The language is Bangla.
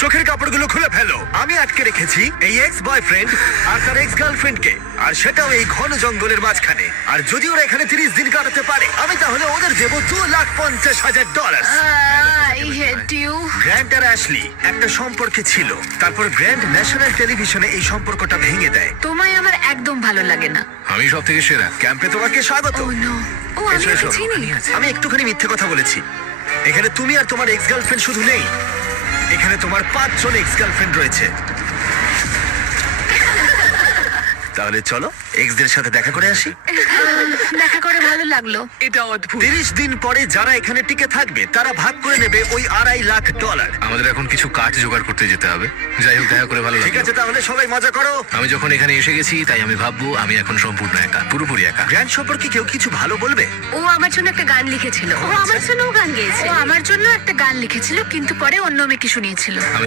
চোখের কাপড়গুলো খুলে ফেলো। আমি আটকে রেখেছি এই এক্স বয়ফ্রেন্ড আর তার এক্স গার্লফ্রেন্ডকে, আর সেটাও এই ঘন জঙ্গলের মাঝখানে। আর যদি ওরা এখানে 30 দিন কাটাতে পারে, আমি তাহলে ওদের দেবো $2,50,000। I hate you. গ্র্যান্ট আর অ্যাশলি একটা সম্পর্কে ছিল, তারপর গ্র্যান্ট ন্যাশনাল টেলিভিশনে এই সম্পর্কটা ভেঙে দেয়। তোমায় আমার একদম ভালো লাগে না। আমি সব থেকে সেরা। ক্যাম্পে তোমাকে স্বাগত। ও নো। ও আমি এসো, ওকে এসো। চিনি। আমি একটুখানি মিথ্যে কথা বলেছি। এখানে তুমি আর তোমার এক্স গার্লফ্রেন্ড শুধু নেই, এখানে তোমার 5 জন এক্স গার্লফ্রেন্ড রয়েছে। তাহলে চলো এক্সদের সাথে দেখা করে আসি। দেখা করে ভালো লাগলো। এটা অদ্ভুত। 30 দিন পরে যারা এখানে টিকে থাকবে তারা ভাগ করে নেবে ওই $2.5 লাখ। আমাদের এখন কিছু কাঠ জোগাড় করতে যেতে হবে। যাই হোক, দেখা করে ভালো ঠিক লাগলো। আছে, তাহলে সবাই মজা করো। আমি যখন এখানে এসে গেছি, তাই আমি ভাববো আমি এখন সম্পূর্ণ একা, পুরোপুরি একা। গ্র্যান্ড সম্পর্কে কেউ কিছু ভালো বলবে? ও আমার জন্য একটা গান লিখেছিল। ও আমার জন্যও গান গেয়েছে। ও আমার জন্য একটা গান লিখেছিল, কিন্তু পরে অন্য মেয়েকে শুনিয়েছিল।